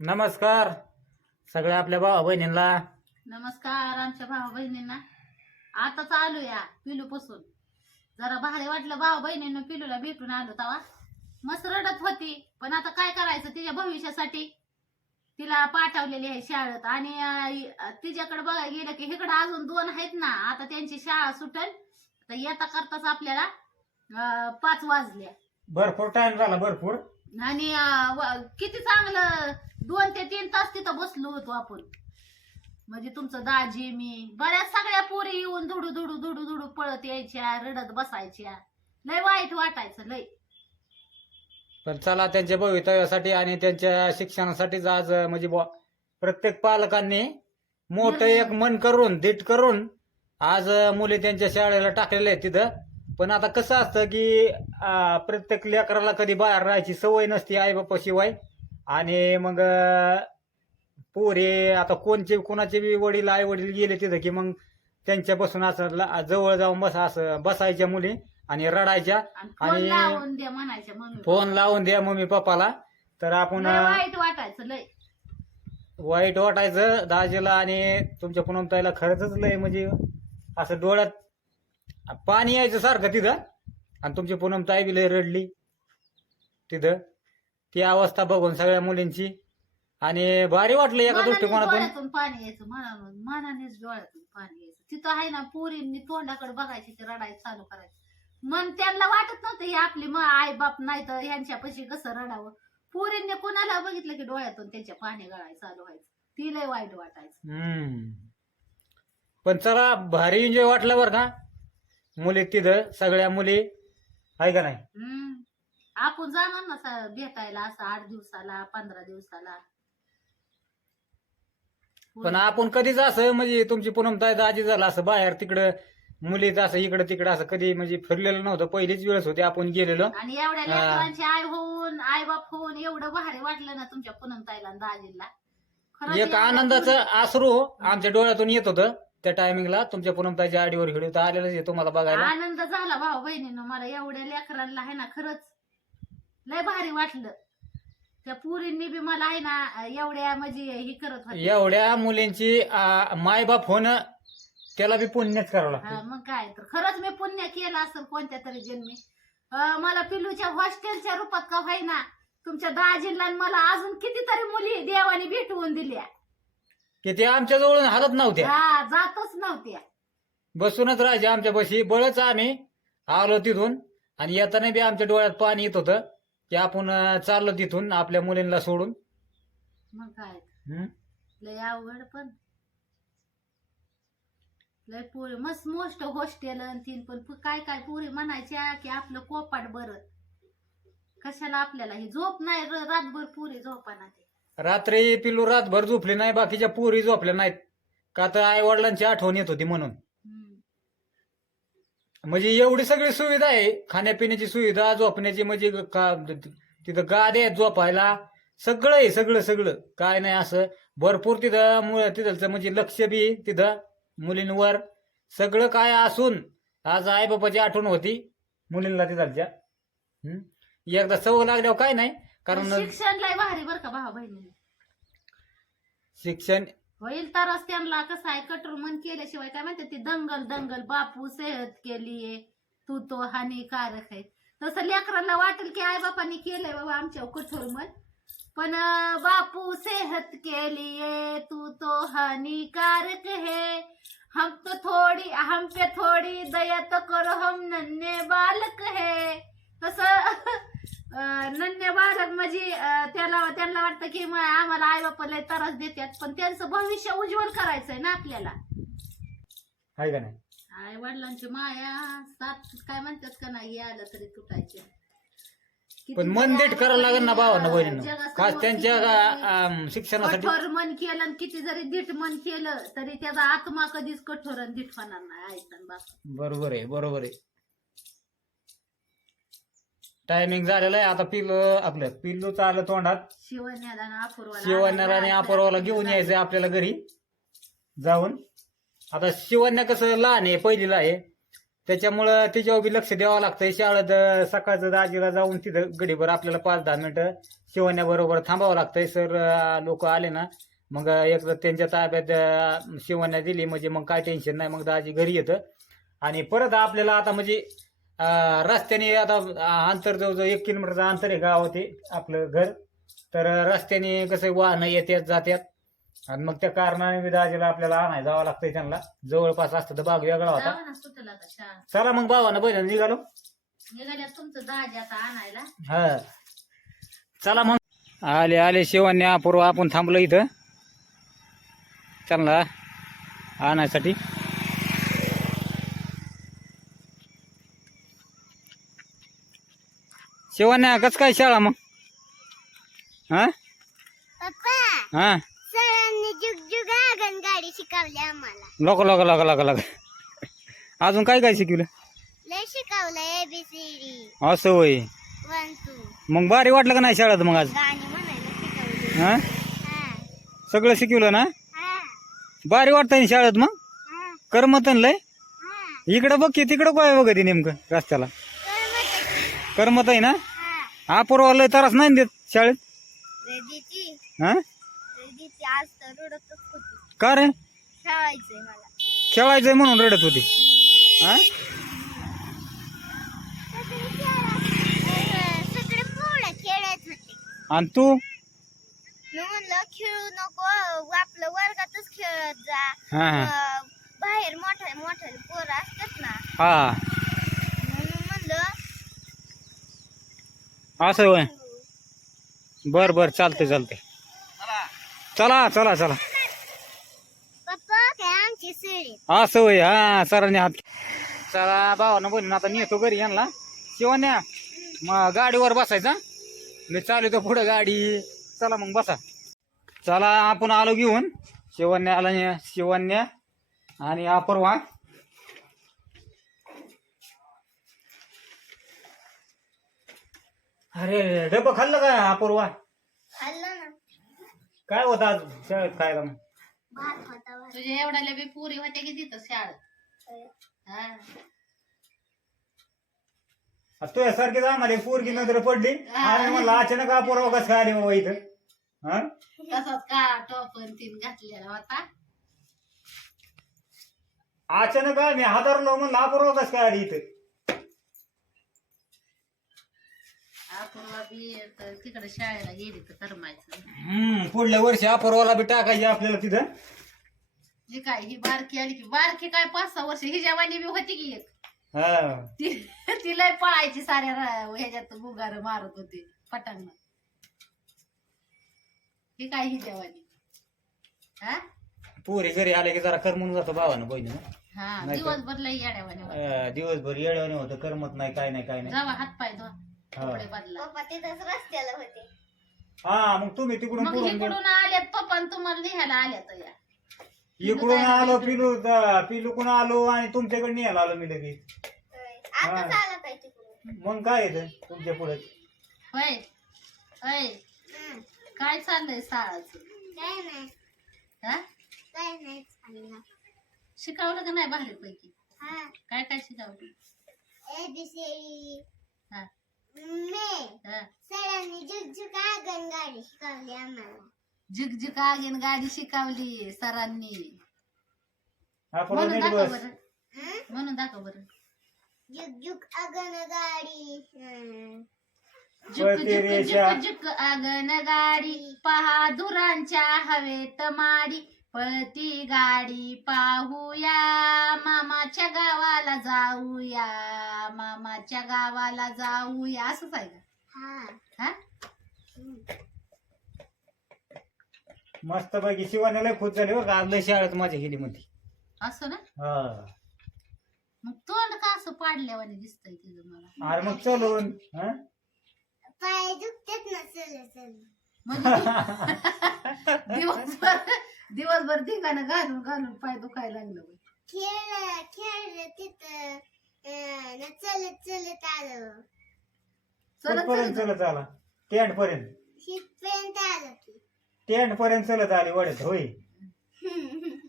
नमस्कार सगळ्या आपल्या भावा बहिणींना. नमस्कार आमच्या भाऊ बहिणींना. आता चालू या पिलू पासून जरा भारी वाटलं. भाऊ बहिणींना पिलूला भेटून आलो तवा मस्त रडत होती, पण आता काय करायचं, तिच्या भविष्यासाठी तिला पाठवलेली आहे शाळेत. आणि तिच्याकडे बघायला गेलं की इकडे अजून 2 आहेत ना, आता त्यांची शाळा सुटल तर येता करताच आपल्याला 5 वाजल्या. भरपूर टाइम झाला भरपूर. आणि किती चांगलं 2 ते 3 तास तिथं बसलो होतो आपण. म्हणजे तुमचं दाजी मी बऱ्याच सगळ्या पोरी येऊन धुडू धुडू धुडू धुडू पळत यायच्या, रडत बसायच्या. लय वाईट वाटायचं लय. पण चला, त्यांच्या भवितव्यासाठी आणि त्यांच्या शिक्षणासाठीच आज म्हणजे प्रत्येक पालकांनी मोठं एक मन करून धीट करून आज मुली त्यांच्या शाळेला टाकलेल्या आहेत तिथं. पण आता कसं असतं की प्रत्येक लेकराला कधी बाहेर राहायची सवय नसते आई बापा शिवाय. आणि मग पोरे आता कोणाचे बी वडील आई वडील गेले तिथं की मग त्यांच्यापासून असं जवळ जाऊन असं बसायच्या मुली आणि रडायच्या आणि फोन आणि लावून द्या म्हणायच्या मम्मी. फोन लावून द्या मम्मी पप्पाला. तर आपण लय वाईट वाटायचं लय. वाईट वाटायचं दाजीला आणि तुमच्या पुनमताईला. खरंच लय म्हणजे असं डोळ्यात पाणी यायचं सारखं तिथं. आणि तुमची पूनमताई बी लय रडली तिथं ती अवस्था बघून सगळ्या मुलींची. आणि भारी वाटलं एका मनानेच दृष्टिकोनातून. डोळ्यातून पाणी यायचं, मनानेच डोळ्यातून पाणी यायचं. तिथं आहे ना पोरींनी तोंडाकडे बघायची, ते रडायचं चालू करायचं. मन त्यांना वाटत नव्हतं हे आपली आई बाप नाही तर ह्यांच्यापाशी कसं रडावं. पोरींनी कोणाला बघितलं की डोळ्यातून त्यांच्या पाणी गळायचं चालू व्हायचं. ती लय वाईट वाटायचं. पण चला, भारी एन्जॉय वाटलं बरं का मुली तिथं सगळ्या मुली, आहे का नाही. आपण जाणार ना भेटायला असं 8 दिवसाला 15 दिवसाला. पण आपण कधीच असं म्हणजे तुमची पूनमताई दाजी झाला असं बाहेर तिकडं मुलीच असं इकडं तिकडं असं कधी म्हणजे फिरलेलं नव्हतं. पहिलीच वेळेस होती आपण गेलेलो. आणि एवढ्या लेकरांची आई होऊन आई बाप होऊन एवढं भारी वाटलं ना तुमच्या पूनमताईला आणि दाजीला. खरंच एक एवढ्या आनंदाचं आसरू आमच्या डोळ्यातून येत होतं त्या टायमिंगला. तुमच्या पूनमताईच्या आडीवर हिडू तर आलेलंच आहे तुम्हाला बघायला. आनंद झाला भाऊ बहिणीनं. मला एवढ्या लेकरांना आहे ना खरंच लय भारी वाटलं. त्या पुरींनी बी मला आहे ना एवढ्या म्हणजे हे करत होते. एवढ्या मुलींची मायबाप होणं त्याला बी पुण्यच करावं लागतं. मग काय तर खरंच मी पुण्य केलं असेल कोणत्या तरी जन्मी. मला पिल्लूच्या हॉस्टेलच्या रूपात का होईना तुमच्या दाजीला आणि मला अजून कितीतरी मुली देवाने भेटवून दिल्या की ते आमच्या जवळून हालत नव्हत्या, जातच नव्हत्या. बसूनच राहायचे आमच्या बशी. बळच आम्ही आलो तिथून. आणि येताना बी आमच्या डोळ्यात पाणी येत होतं की आपण चाललो तिथून आपल्या मुलींना सोडून. मग काय लय अवघड. पण लय पोरी मस्त मोस्ट हॉस्टेल तीन. पण काय काय पोरी म्हणायच्या की आपलं कोपाट बरं, कशाला आपल्याला ही झोप नाही रातभर पोरी झोपाना. ते रात्री पिलू रातभर झोपले नाही, बाकीच्या पोरी झोपल्या नाहीत का तर आई वडिलांची आठवण येत होती म्हणून. म्हणजे एवढी सगळी सुविधा आहे, खाण्यापिण्याची सुविधा, झोपण्याची म्हणजे तिथं गाद्या आहेत झोपायला, सगळं आहे. सगळं सगळं काय नाही असं भरपूर तिथं. तिथलचं म्हणजे लक्ष बी तिथं मुलींवर सगळं काय असून आज आई बापाची आठवण होती मुलींना तिथलच्या. एकदा सवय लागल्यावर काय नाही. कारण शिक्षण लय भारी बरं का भाऊ बहिणी. शिक्षण होईल तरच त्यांना कसं आहे कठोर मन केल्याशिवाय काय म्हणते ती दंगल दंगल बापू सेहत केलीये तू तो हानिकारक आहे. तसं लेकरांना वाटेल की आई बापांनी केलंय बाबा आमच्या कठोर मन. पण बापू सेहत के लिए तू तो हानिकारक है, हम पे थोड़ी दया तो करो, हम नन्हे बालक है. तसं नन्हे बालक म्हणजे त्यांना वाटतं की आम्हाला आई बापाला त्रास देतात, पण त्यांचं भविष्य उज्ज्वल करायचंय ना आपल्याला. आहे का नाही. आई वडिलांची माया सात काय म्हणतात का नाही आलं तरी तुटायचे. पण मन देट करायला लागेल ना भावांना बहिणींना, खास त्यांच्या शिक्षणासाठी. कठोर मन केलं आणि किती जरी धीट मन केलं तरी त्याचा आत्मा कधीच कठोर आणि धीट होणार नाही. ऐकन बाप बरोबर आहे बरोबर आहे. टायमिंग झालेलं आहे आता. आपलं पिल्लूचं आलं तोंडात. शिवण्याला आणि अपूर्वाला घेऊन यायचंय आपल्याला घरी जाऊन. आता शिवण्या कसं लहान आहे, पहिलीला आहे, त्याच्यामुळं तिच्यावर बी लक्ष द्यावं लागतंय. शाळेत सकाळचं दाजीला जाऊन तिथं गडीभर आपल्याला 5-10 मिनिटं शिवण्याबरोबर थांबावं लागतंय. सर लोक आले ना मग एक त्यांच्या ताब्यात शिवण्या दिली म्हणजे मग काय टेन्शन नाही, मग दाजी घरी येतं. आणि परत आपल्याला आता म्हणजे रस्त्याने आता अंतर जवळजवळ 1 किलोमीटरचं अंतर आहे गाव ते आपलं घर. तर रस्त्याने कसं वाहनं येतात जात्यात आणि मग त्या कारणाने मी दाजीला आपल्याला आणायला जावं लागतंय. त्यांना जवळपास असतं तर भाग वेगळा होता. जावा ना सुटला आता शाळा. चला मग भावानं बहिण निघालो. निघाल्या तुमचं दाजी आता आणायला. हा चला मग. आले आले शिवण्या अपूर्व, आपण थांबलो इथं त्यांना आणायसाठी. शिवण्या कसं काय शाळा मग? हा पप्पा हा सरांनी जुगजुग आगन गाडी शिकवली आम्हाला. लोक अजून काय काय शिकवलं? लय शिकवलं ABCD असं होय. 1 2 मग भारी वाटलं का नाही शाळेत मग आज? गाणी म्हणायला शिकवली. हा हा सगळं शिकवलं ना? हा भारी वाटतंय ना शाळेत मग? हा करमत लय. हा इकडं बघ की तिकडं काय बघ नेमकं रस्त्याला. करमत आहे ना? हा अपूर्वा लय त्रास नाही देत शाळेत. रेडीची हा आज तर रडतच होती. का रे? खेळायचंय मला. खेळायचंय म्हणून रडत होती. हा सगळे पोळं खेळत होते. आणि तू? मी म्हणलं खेळू नको, आपलं वर्गातच खेळत जा. हा हा बाहेर मोठे मोठे पोरं असतात ना, हा म्हणून म्हणलं असं होय. बर बर चालतंय चालतंय. चला चला चला. पप्पा काय आमची सरी. असं होय. हा सरांनी हात. चला भावानं बोलून आता नेतो घरी यांना. शिवण्या मग गाडीवर बसायचा, मी चालवतो पुढे गाडी. चला मग बसा. चला आपण आलो घेऊन शिवण्या आणि अपूर्वा. अरे डबं खाल्लं का अपूर्वा? खाल्लं ना. काय होतं आज शाळेत खायला मग? भात होता भात. तुझ्या एवढ्याला बी पुरी होत्या की तिथं शाळेत. हा तुझ्यासारखीच आम्हाला एक पोरगी नजर पडली आणि म्हणलं अचानक अपूर्वा कसं काय आली बाबा इथं. हा तसाच काळा टॉप तीन घातलेला होता. अचानक आम्ही हातारलो म्हणलं अपूर्वा कसं काय आली इथं. अपूर्वा बी तिकडे शाळेला गेली तर करमायचं. पुढल्या वर्षी अपूर्वाला बी टाकायची आपल्याला तिथं. जी काय ही बारकी आली की बारकी काय 5-6 वर्ष ही जवानी बी होती की एक. हा ती लय पळायची साऱ्या ह्याच्यात गुगार मारत होते पटांगण. ही काय ही जवानी. हा पोरी घरी आले की जरा करमून जातो भावानं बहिणीनं. हा नाही तर- दिवसभर लय येड्यावानी होती. दिवसभर येड्यावानी होतं, करमत नाही काय नाही काय नाही. जावा हातपाय धुवा, हा. कपडे बदला. पप्पा तिथंच रस्त्याला होते. हा मग तुम्ही तिकडून मग पुढून इकडून आल्यात पप्पा आणि तुम्हाला लिहायला आल्यात या. इकडून आलो पिलूकडून आलो आणि तुमच्याकडे न्यायला आलो मी लगेच. आताच आला काय तिकडून. मग काय येतं तुमच्या पुढे? होय होय हं. काय चाललंय शाळाचं? काय नाही हा काय नाही चाललं. शिकवलं का नाही भारीपैकी? हा काय काय शिकवलं? ABCD हा मे हा सरांनी जुगजुग आगन गाडी शिकवली आम्हाला. झिकझिक आगीन गाडी शिकवली सरांनी. अपूर्वा म्हणून नीट दाखव बस. बरं, हं? म्हणून दाखव बरं. जुगजुग आगन गाडी. झुक पळती झुक रेषा. झुक झुक आगन गाडी पहा धुरांच्या हवेत माडी. पळती गाडी पाहूया मामाच्या गावाला जाऊया, मामाच्या गावाला जाऊया. असंच आहे का? हा हा मस्त पैकी शिवानीला खुश झाली बरं का, आज लय शाळेत माझ्या गेली म्हणते. असं ना. हा मग तोंड का असं पाडल्यावाने दिसतंय तिचं मला. अरे मग चलून हा? पाय दुखतात ना. चल चल. म्हणजे दिवसभर धिंगाणं घालून घालून पाय दुखायला लागलं बाई. खेळ तिथं न चलत चलत आलो. चला कुठपर्यंत चला चलत आला? टेंट पर्यंत. शिटपर्यंत आलो की. टेंट पर्यंत चलत आली वड्यात होय.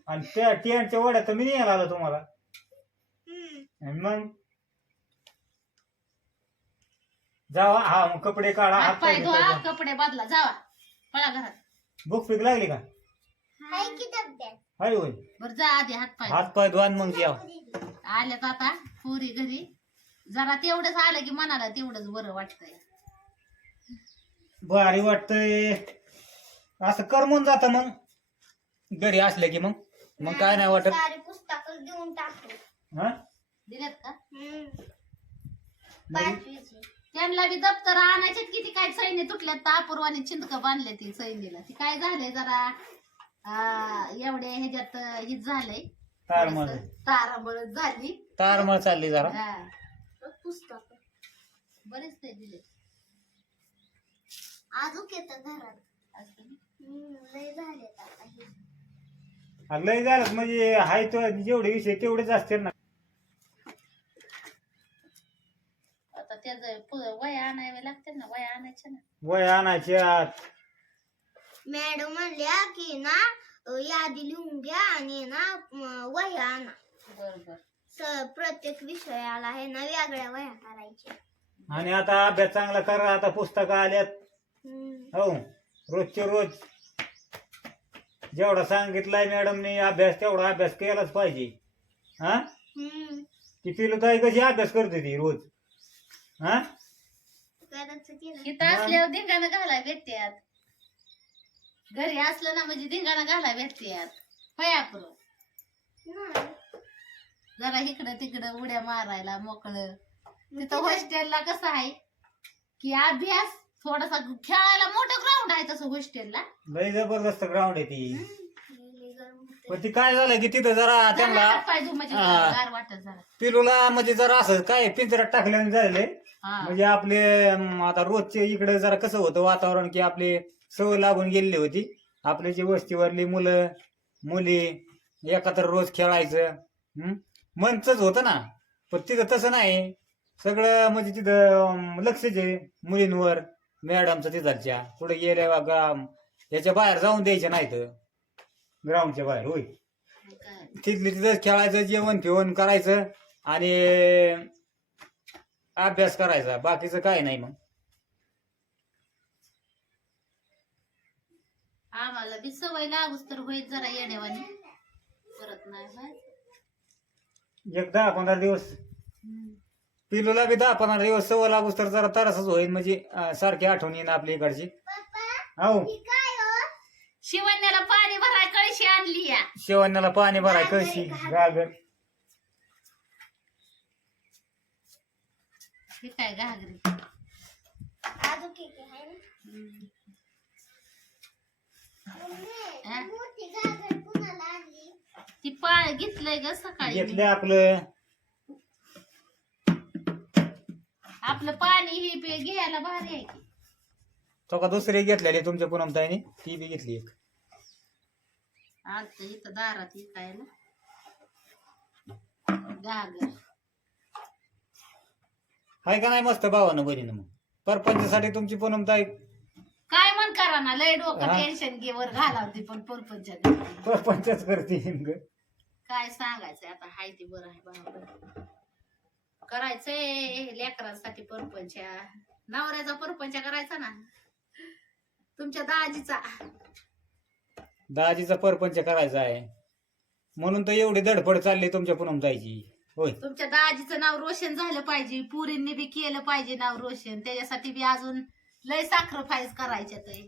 आणि त्या टेंटच्या वड्यात तर मी नाही आलो तुम्हाला. आणि मग जावा हा मग कपडे काढा हात पाय धुवा धुवा. कपडे बदला जावा पळा घरात भूक पीक लागली का हाय की डब्यात हाय होय बर जा आधी हात पाय हात पाय धुवा आणि मग जेवा. आल्यात आता पुरी घरी जरा तेवढंच आलं की मनाला तेवढंच बरं वाटतंय भारी वाटतंय असं करमून जात मग घरी असले की मग काय नाही वाटत सारी पुस्तकं देऊन टाकतो हा दिलेत का पाचवीची त्यांना बी दप्तर आणायचे किती काय सैन्य तुटल्यात तर अपूर्वाने चिंतक बांधले ती सैन्याला ती काय झालंय जरा एवढ्या ह्याच्यात हिच झालंय तारमळ तारांबळ झाली तारमळ चालली जरा हा. पुस्तक बरेच ते दिले अजून येतं घरात लय झाले आता हे. लय झालं म्हणजे हाय तो जेवढे विषय तेवढेच असते ना आता त्याच वया आणावे लागते ना वया आणायच्या ना वय आणायचे आत मॅडम म्हणल्या की ना यादी लिहून घ्या आणि ना वह्या आणा बरोबर प्रत्येक विषयाला आहे ना वेगळ्या वह्या करायच्या आणि आता अभ्यास चांगला करा आता पुस्तकं आल्यात हो रोजचे रोज जेवढा सांगितलाय मॅडमने अभ्यास तेवढा अभ्यास केलाच पाहिजे हा ती पिलुताई कशी अभ्यास करते ती रोज हा करायचं केलं इथं असल्यावर धिंगाणं घालाय भेटत्यात घरी असलं ना म्हणजे धिंगाणं घालाय भेटत्यात पयापुरं नाही. जरा इकडं तिकडं उड्या मारायला मोकळं तिथं हॉस्टेलला कसं आहे की अभ्यास थोडासा खेळायला मोठं ग्राउंड आहे तसं हॉस्टेलला लय जबरदस्त ग्राउंड आहे ती लय गरम होतंय. पण ती काय झालं की तिथं जरा त्यांना पाय म्हणजे हा. गार वाटत जरा पिलूला म्हणजे जरा असं काय पिंजऱ्यात टाकल्याने झाले हा म्हणजे आपले आता रोजचे इकडे जरा कसं होतं वातावरण की आपली सवय लागून गेलेली होती आपली जी वस्तीवरली मुलं मुली एकत्र रोज खेळायचं मनचंच होतं ना पण तिथं तसं नाही सगळं म्हणजे तिथं लक्षच आहे मुलींवर मॅडमचं तिथलच्या पुढे गेल्या याच्या बाहेर जाऊन द्यायच्या नाहीत ग्राउंडच्या बाहेर होय काय. तिथली तिथंच खेळायचं जेवण फिवण करायचं आणि अभ्यास करायचा बाकीचं काय नाही मग आम्हाला बी सवय लागूच तर होईल जरा येण्यावानी परत नाही व्हायचं. एक 10-15 दिवस पिलूला बी 10-15 दिवस सवय लागूस तर जरा तरसच होईल म्हणजे सारखी आठवण येईन आपली इकडची हो ही काय हो? शिवण्याला पाणी भराय कळशी आणली या शेवण्याला पाणी भराय कळशी गागर हे काय घागरी अजून किती आहे ना? हा? मोठी गागर कुणाला आणली? ती पाळ घेतलंय ग सकाळी घेतले आपलं आपलं पाणी ही घ्यायला भारी आहे की तो का दुसरी घेतलेली तुमच्या पुनमताईने ती बी घेतली एक आलत इथं दारात विकायला गागर हाय का नाही मस्त भावानं बहिणीनं मग परपंचासाठी तुमची पुनमताई काय म्हण करा ना लय डोकं हा? टेन्शन घे वर घालावती पण परपंच परपंचच करते काय सांगायचंय आता हाय ती बरं आहे बाबा करायचंय लेकरांसाठी परपंच नवऱ्याचा परपंच करायचा ना तुमच्या दाजीचा दाजीचा परपंच करायचा आहे म्हणून तर एवढी धडपड चालली तुमच्या पुनमताईची होय तुमच्या दाजीचं नाव रोशन झालं पाहिजे पुरींनी बी केलं पाहिजे नाव रोशन त्याच्यासाठी बी अजून लय सॅक्रिफाईस करायचे ते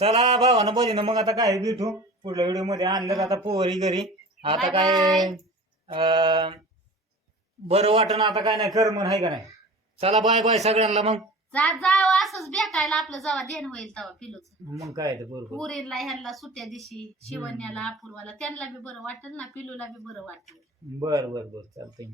चला भावानं बहिणीनं मग आता काय भेटू पुढल्या व्हिडिओ मध्ये आणलं आता पोरी घरी आता Bye काय बरं वाटण आता काय नाही कर म्हण आहे का नाही चला बाय बाय सगळ्यांना मग जावं असंच भेटायला आपलं जेव्हा देण होईल तेव्हा पिलूच मग काय ते बरोबर पुरीला ह्यांना सुट्या दिवशी शिवण्याला अपूर्वाला त्यांना बी बरं वाटेल ना पिलूला बी बरं वाटेल बर बर बर चालतंय